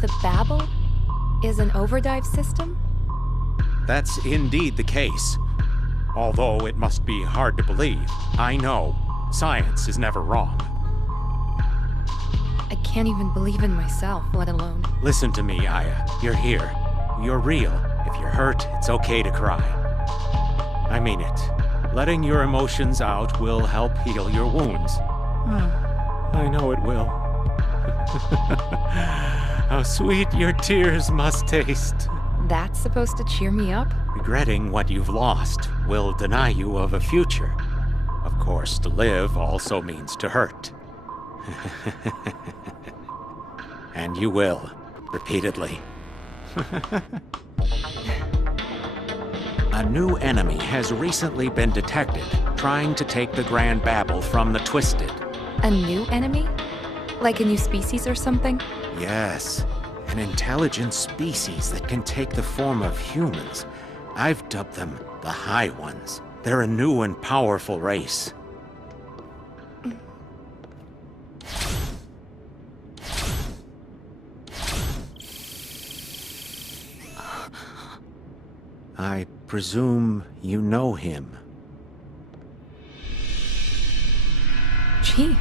The Babel is an overdive system? That's indeed the case. Although it must be hard to believe, I know science is never wrong. I can't even believe in myself, let alone... Listen to me, Aya. You're here. You're real. If you're hurt, it's okay to cry. I mean it. Letting your emotions out will help heal your wounds. I know it will. How sweet your tears must taste. That's supposed to cheer me up? Regretting what you've lost will deny you of a future. Of course, to live also means to hurt. And you will, repeatedly. A new enemy has recently been detected, trying to take the Grand Babel from the Twisted. A new enemy? Like a new species or something? Yes, an intelligent species that can take the form of humans. I've dubbed them the High Ones. They're a new and powerful race. I presume you know him. Chief.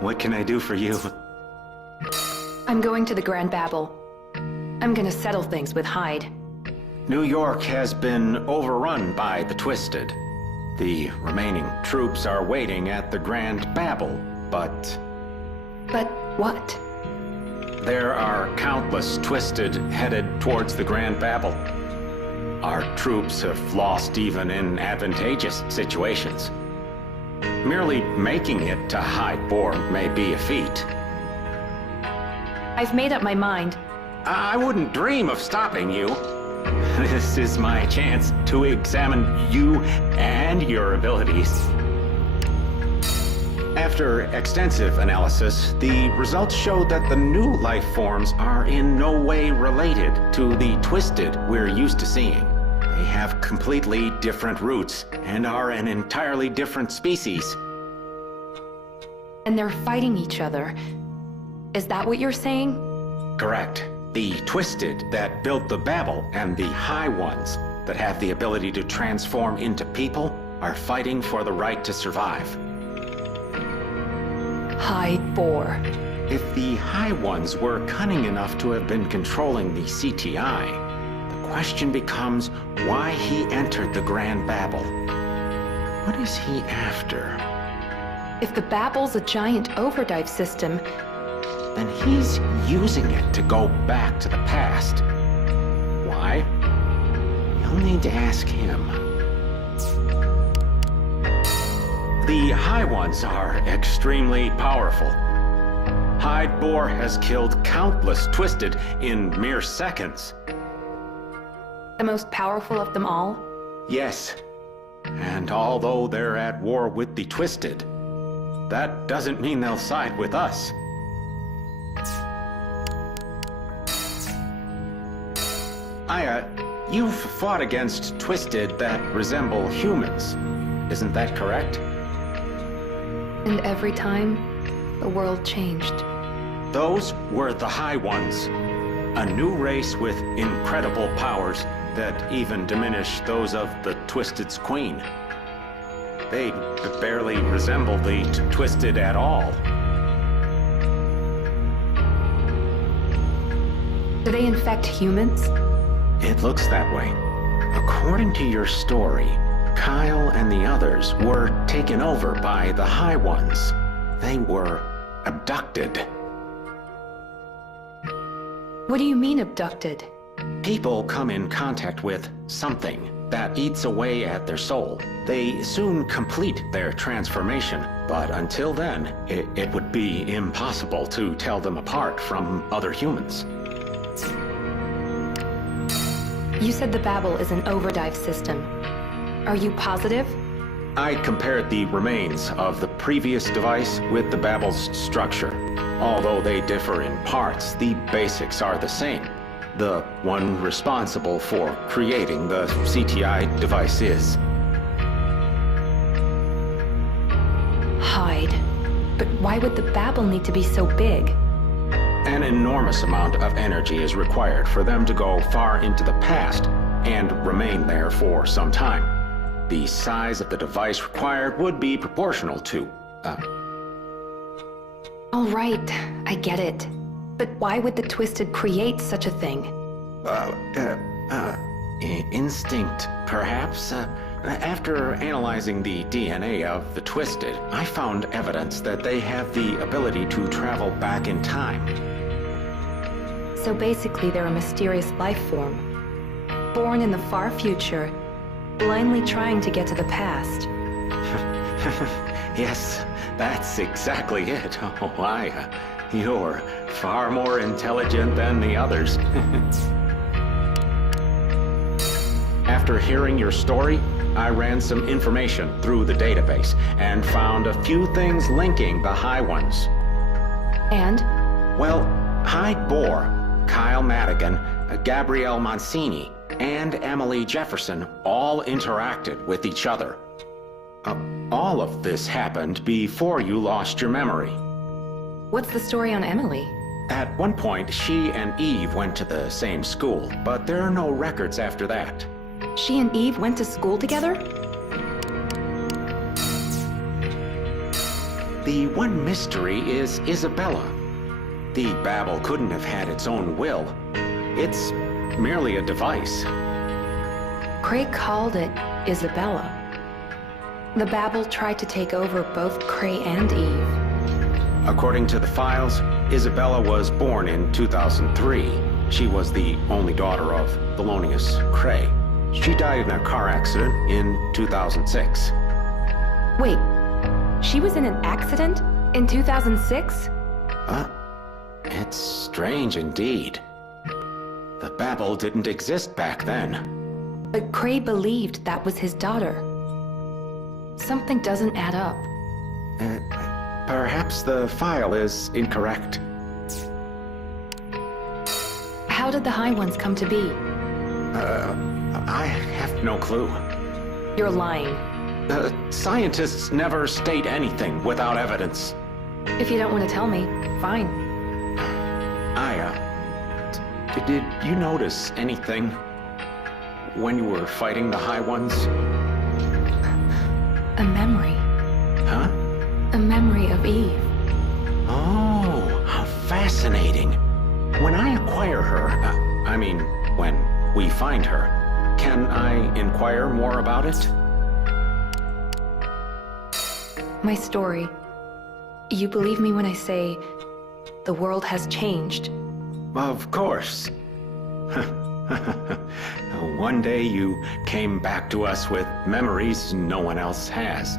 What can I do for you? I'm going to the Grand Babel. I'm gonna settle things with Hyde. New York has been overrun by the Twisted. The remaining troops are waiting at the Grand Babel, but... But what? There are countless Twisted headed towards the Grand Babel. Our troops have lost even in advantageous situations. Merely making it to Hyde Bourne may be a feat. I've made up my mind. I wouldn't dream of stopping you. This is my chance to examine you and your abilities. After extensive analysis, the results showed that the new life forms are in no way related to the Twisted we're used to seeing. They have completely different roots and are an entirely different species. And they're fighting each other. Is that what you're saying? Correct. The Twisted that built the Babel and the High Ones that have the ability to transform into people are fighting for the right to survive. Hyde Bourne. If the High Ones were cunning enough to have been controlling the CTI, the question becomes why he entered the Grand Babel. What is he after? If the Babel's a giant overdive system, then he's using it to go back to the past. Why? You'll need to ask him. The High Ones are extremely powerful. Hyde Boar has killed countless Twisted in mere seconds. The most powerful of them all? Yes. And although they're at war with the Twisted, that doesn't mean they'll side with us. Aya, you've fought against Twisted that resemble humans. Isn't that correct? And every time, the world changed. Those were the High Ones. A new race with incredible powers that even diminish those of the Twisted's queen. They barely resemble the Twisted at all. Do they infect humans? It looks that way. According to your story, Kyle and the others were taken over by the High Ones. They were abducted. What do you mean abducted? People come in contact with something that eats away at their soul. They soon complete their transformation, but until then, it would be impossible to tell them apart from other humans. You said the Babel is an overdive system. Are you positive? I compared the remains of the previous device with the Babel's structure. Although they differ in parts, the basics are the same. The one responsible for creating the CTI device is Hyde. But why would the Babel need to be so big? an enormous amount of energy is required for them to go far into the past and remain there for some time. The size of the device required would be proportional to, All right, I get it. But why would the Twisted create such a thing? instinct, perhaps? After analyzing the DNA of the Twisted, I found evidence that they have the ability to travel back in time. So basically they're a mysterious life form. Born in the far future, blindly trying to get to the past. Yes, that's exactly it. Oh, Aya, you're far more intelligent than the others. After hearing your story, I ran some information through the database and found a few things linking the High Ones. And? Well, Hyde Boar, Kyle Madigan, Gabrielle Mancini, and Emily Jefferson all interacted with each other. All of this happened before you lost your memory. What's the story on Emily? At one point, she and Eve went to the same school, but there are no records after that. She and Eve went to school together? The one mystery is Isabella. The Babel couldn't have had its own will. It's merely a device. Cray called it Isabella. The Babel tried to take over both Cray and Eve. According to the files, Isabella was born in 2003. She was the only daughter of Thelonious Cray. She died in a car accident in 2006. Wait, she was in an accident in 2006? It's strange indeed. The Babel didn't exist back then. But Cray believed that was his daughter. Something doesn't add up. Perhaps the file is incorrect. How did the High Ones come to be? I have no clue. You're lying. Scientists never state anything without evidence. If you don't want to tell me, fine. Aya, did you notice anything when you were fighting the High Ones? A memory. Huh? A memory of Eve. Oh, how fascinating. When I acquire her, when we find her, can I inquire more about it? My story. You believe me when I say the world has changed. Of course. One day you came back to us with memories no one else has.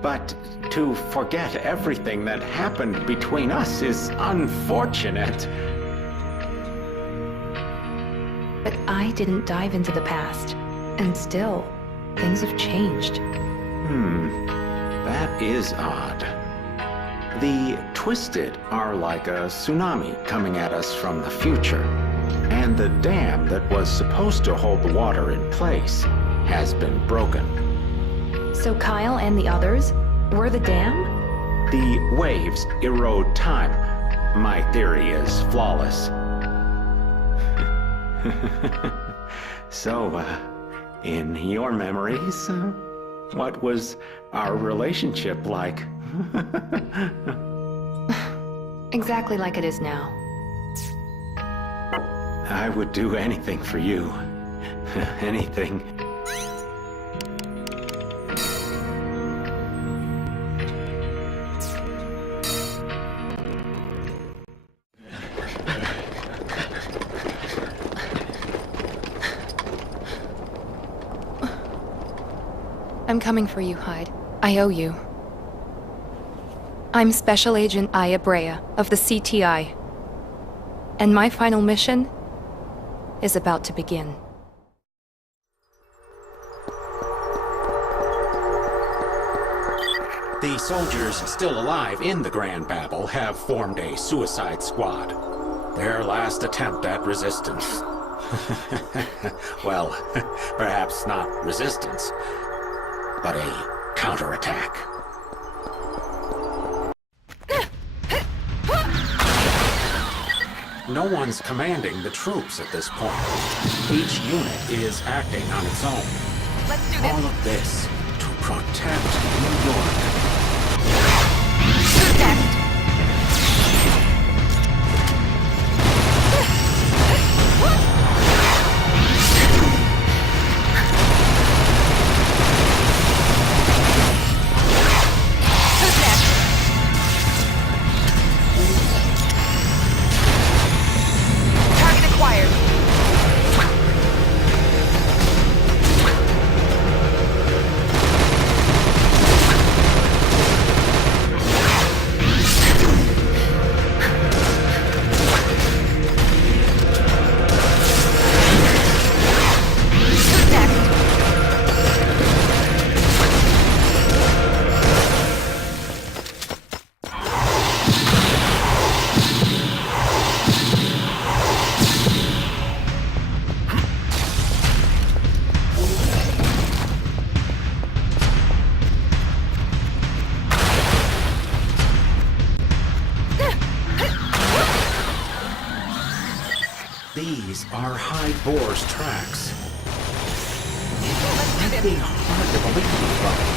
But to forget everything that happened between us is unfortunate. But I didn't dive into the past, and still, things have changed. That is odd. The Twisted are like a tsunami coming at us from the future, and the dam that was supposed to hold the water in place has been broken. So Kyle and the others were the dam? The waves erode time. My theory is flawless. So, in your memories, what was our relationship like? Exactly like it is now. I would do anything for you. Anything. I'm coming for you, Hyde. I owe you. I'm Special Agent Aya Brea of the CTI. And my final mission is about to begin. The soldiers still alive in the Grand Babel have formed a suicide squad. Their last attempt at resistance. Well, perhaps not resistance, but a counterattack. No one's commanding the troops at this point. Each unit is acting on its own. Let's do this. All of this to protect New York. These are Hyde Boar's tracks. It might be hard to believe, but...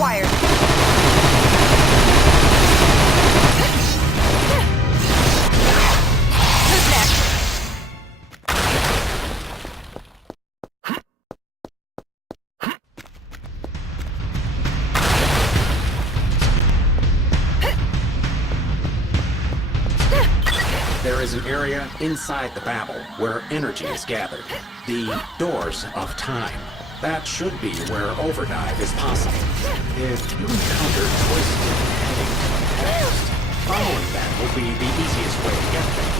acquired. Who's next? There is an area inside the Babel where energy is gathered. The Doors of Time. That should be where overdive is possible. If you encounter Twisted heading to the past, following that will be the easiest way to get there.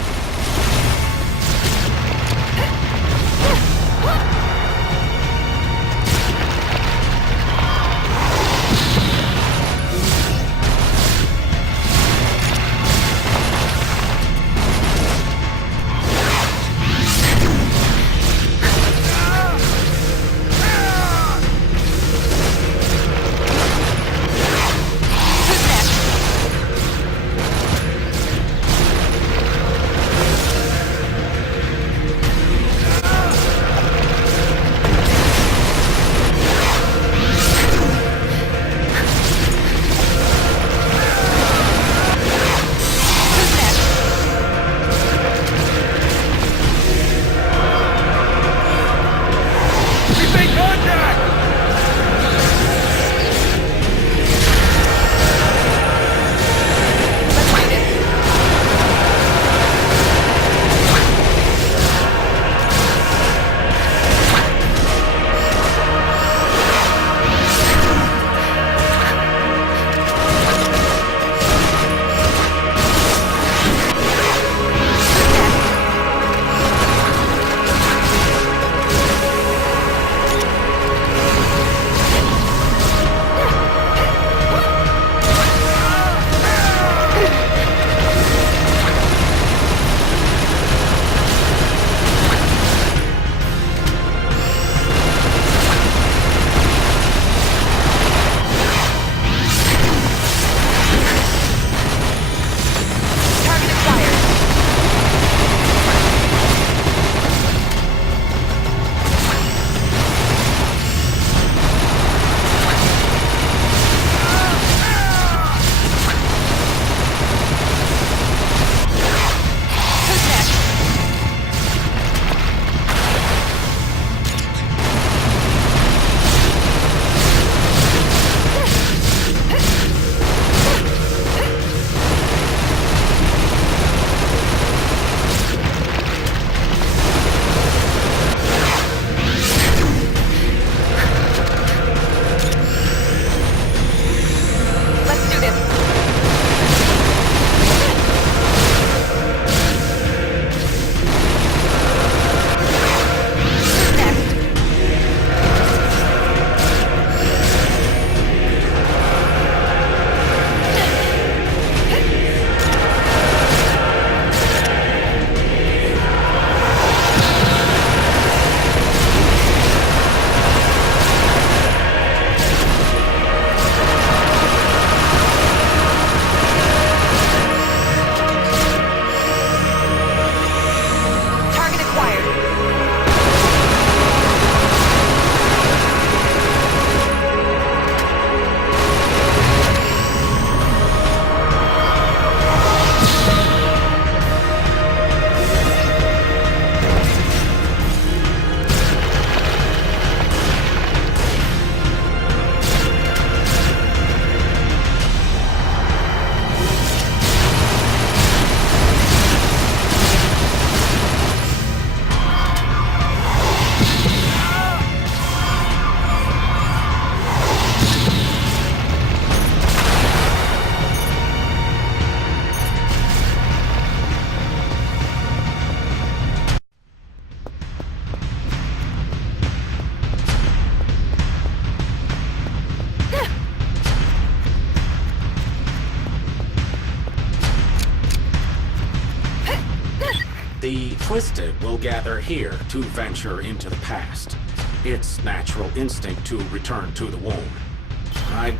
The Twisted will gather here to venture into the past. Its natural instinct to return to the womb.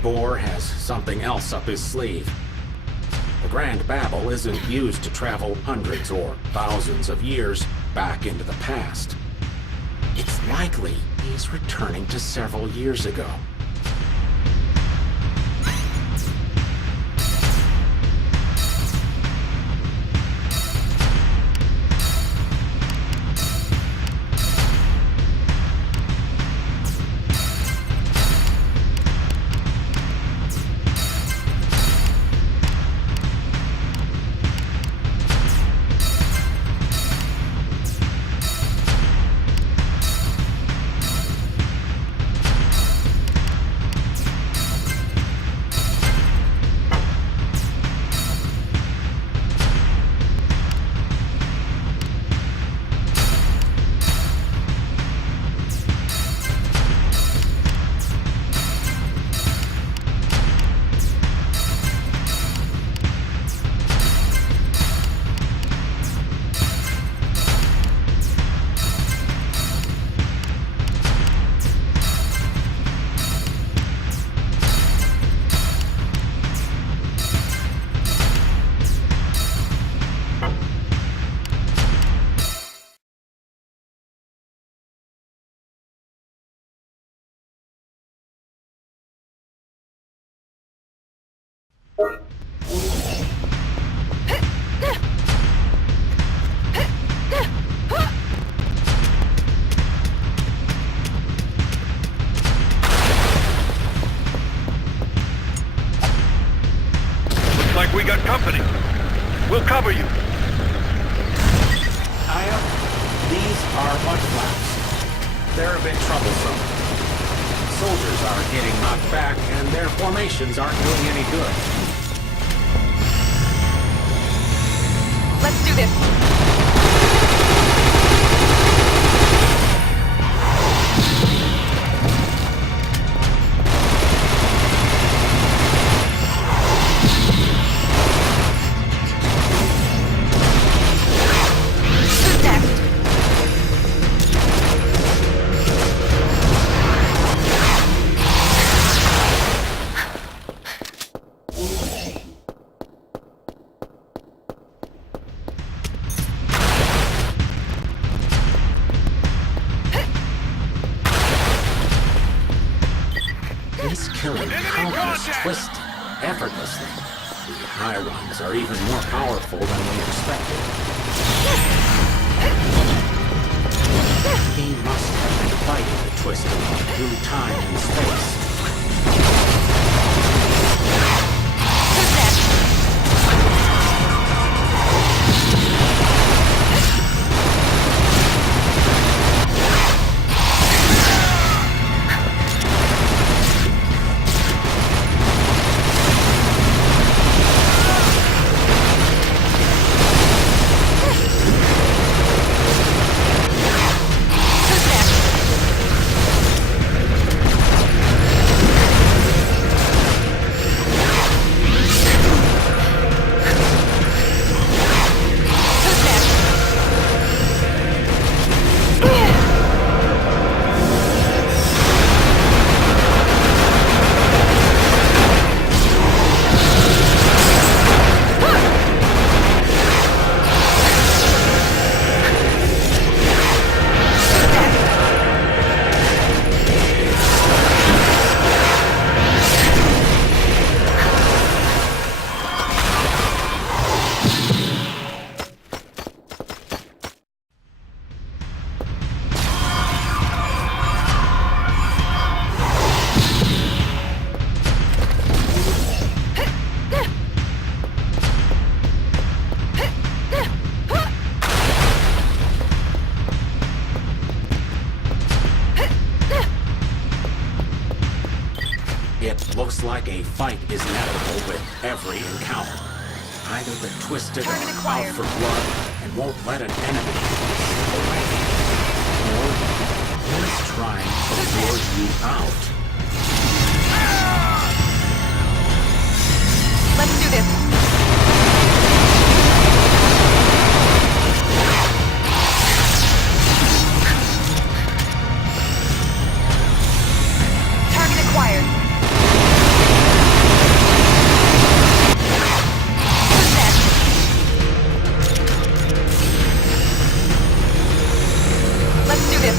Boar has something else up his sleeve. The Grand Babel isn't used to travel hundreds or thousands of years back into the past. It's likely he's returning to several years ago. cover you. Aya, these are mud flaps. They're a bit troublesome. Soldiers are getting knocked back, and their formations aren't doing any good. Let's do this. Who's next? This killing countless twisted effortlessly. The high ones are even more powerful than we expected. He must have been fighting the twisted through time and space. Who's next? It looks like a fight is inevitable with every encounter. Either the twisted are out for blood and won't let an enemy slip away, or he's trying to lure you out. Let's do this. Target acquired. Who's next? Let's do this.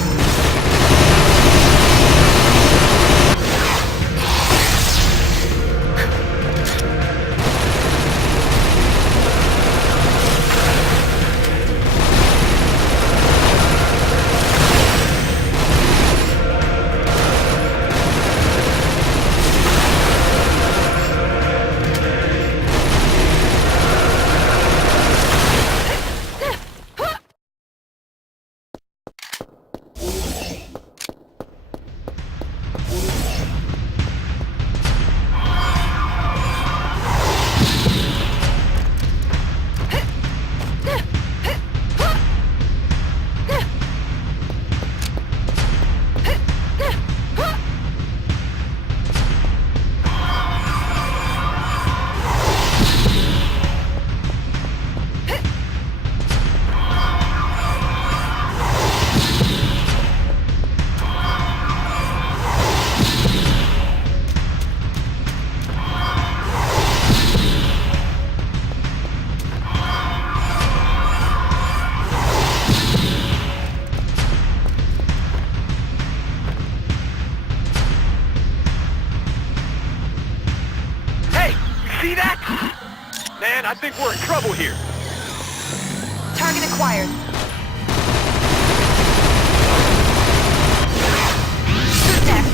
See that? Man, I think we're in trouble here. Target acquired. Who's next?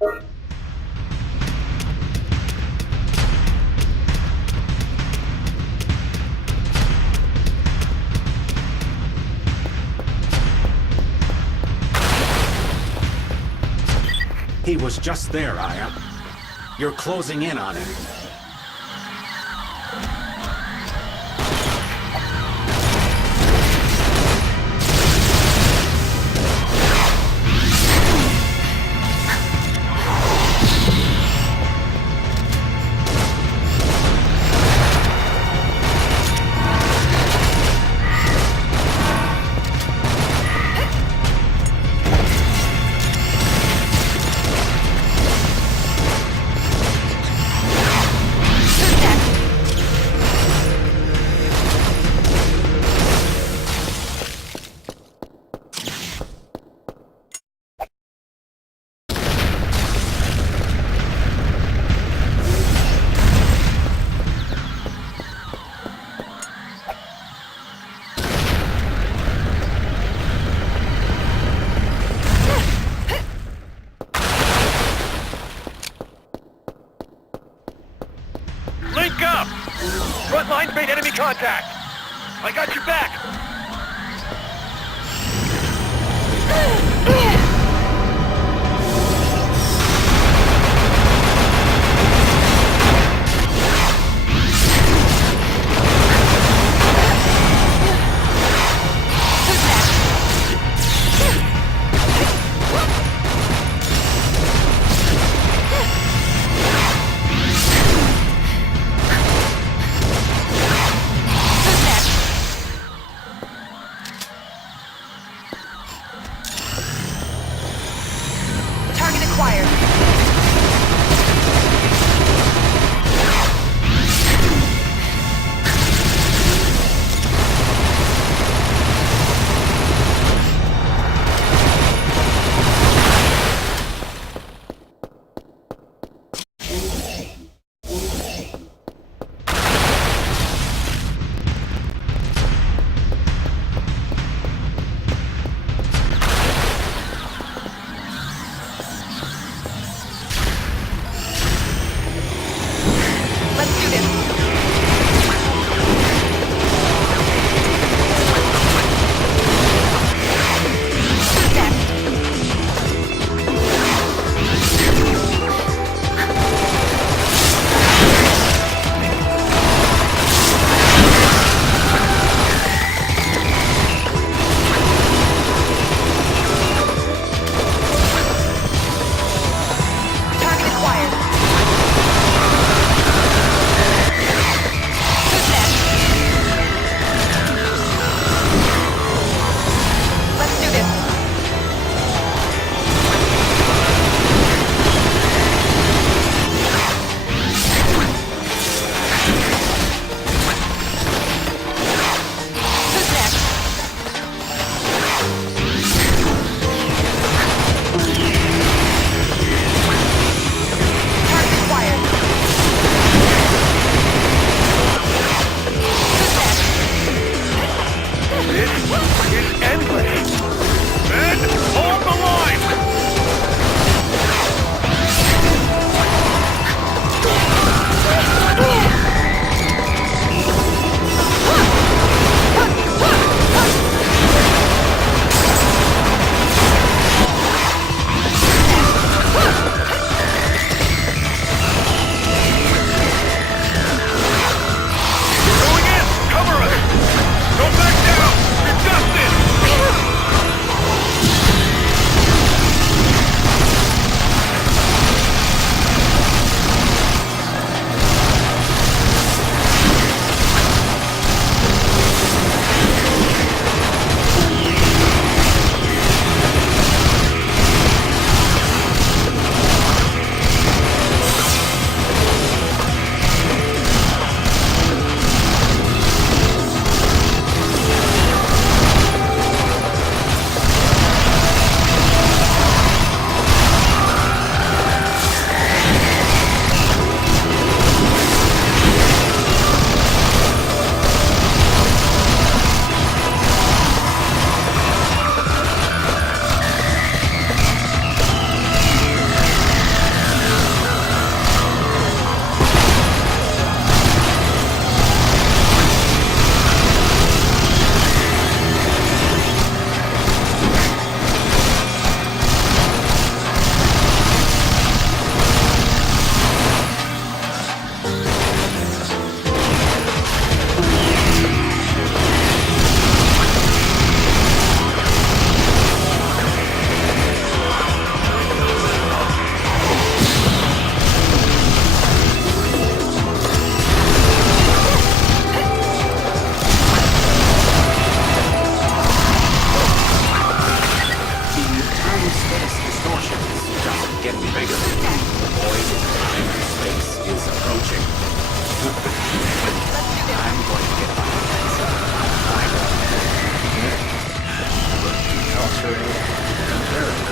He was just there, Aya. You're closing in on him. Link up! Front lines made enemy contact! I got your back!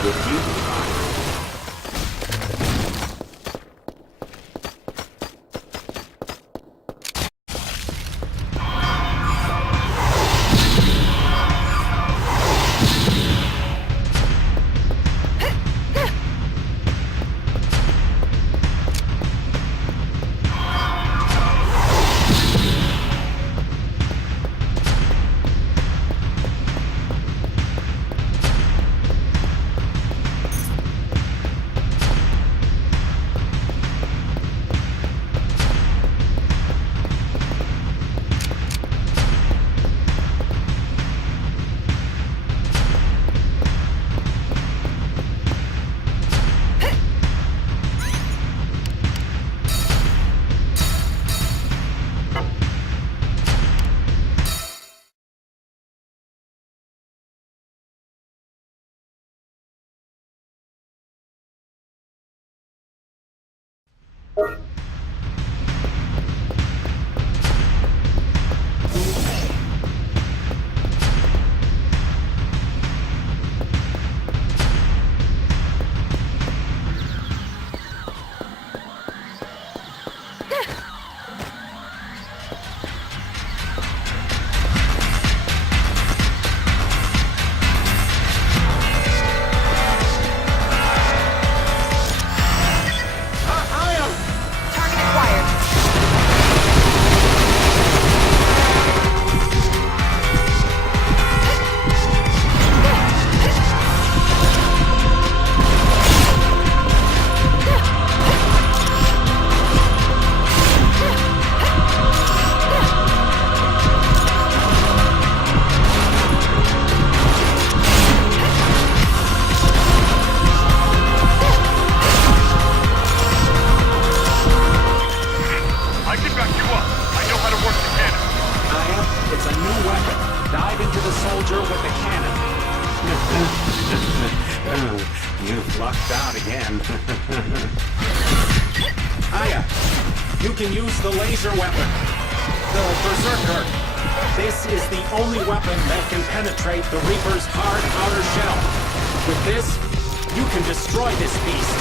if you move on. Target acquired. I can back you up. I know how to work the cannon. Aya, it's a new weapon. Dive into the soldier with the cannon. You've lucked out again. Aya, you can use the laser weapon. The Berserker. This is the only weapon that can penetrate the Reaper's hard outer shell. With this, you can destroy this beast.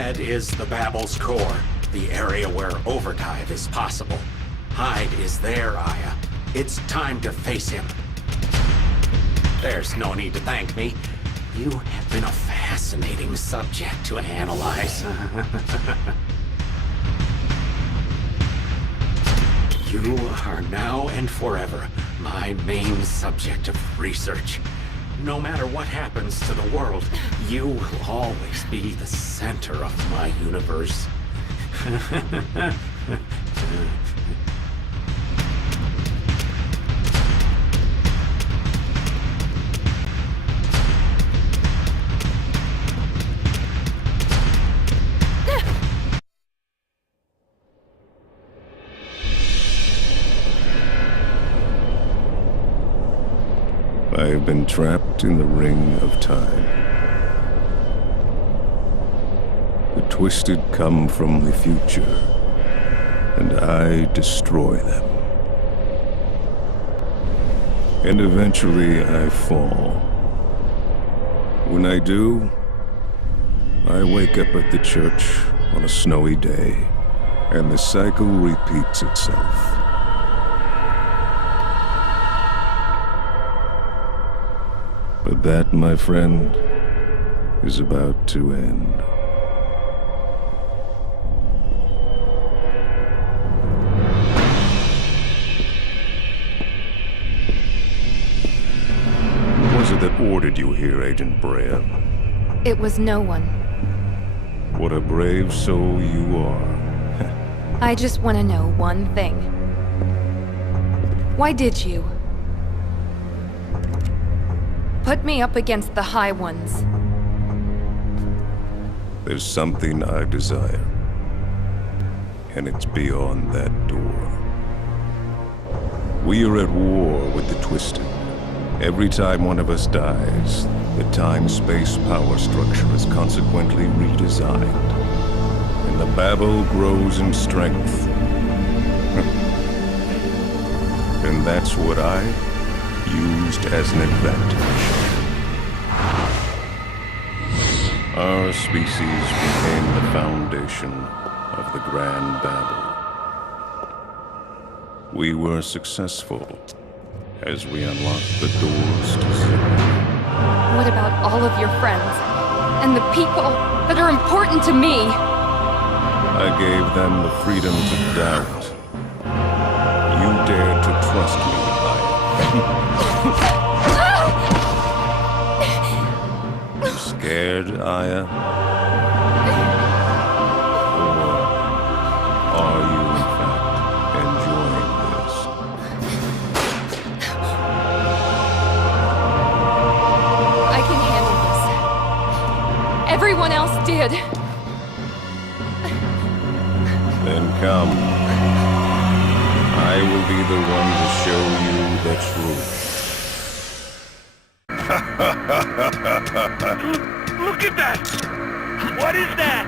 ahead is the Babel's core, the area where overdrive is possible. Hyde is there, Aya. It's time to face him. There's no need to thank me. You have been a fascinating subject to analyze. You are now and forever my main subject of research. No matter what happens to the world, you will always be the center of my universe. I have been trapped in the ring of time. The twisted come from the future, and I destroy them. And eventually I fall. When I do, I wake up at the church on a snowy day, and the cycle repeats itself. But that, my friend, is about to end. Who was it that ordered you here, Agent Brea? It was no one. What a brave soul you are. I just want to know one thing. Why did you put me up against the High Ones? There's something I desire, and it's beyond that door. We are at war with the Twisted. Every time one of us dies, the time-space power structure is consequently redesigned, and the Babel grows in strength. And that's what I used as an advantage. Our species became the foundation of the Grand Babel. We were successful as we unlocked the doors to zero. What about all of your friends? And the people that are important to me? I gave them the freedom to doubt. You dared to trust me, Aya. You scared, Aya? Or are you, in fact, enjoying this? I can handle this. Everyone else did. Then come. I will be the one to show you the truth. Look at that! What is that?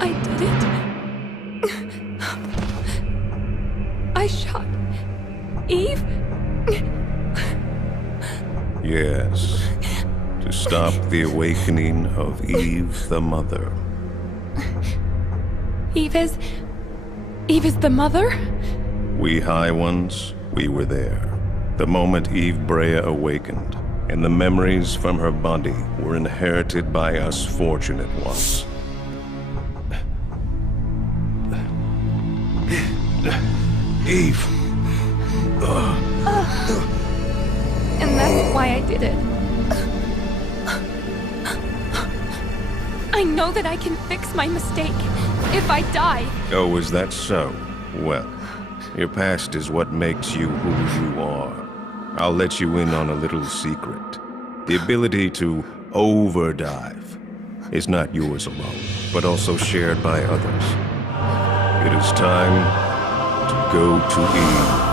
I did it. I shot Eve. Yes. To stop the awakening of Eve the Mother. Eve is the mother? We High Ones, we were there. The moment Eve Brea awakened, and the memories from her body were inherited by us fortunate ones. Eve! And that's why I did it. I know that I can fix my mistake if I die. Oh, is that so? Well, your past is what makes you who you are. I'll let you in on a little secret. The ability to overdive is not yours alone, but also shared by others. It is time to go to Eve.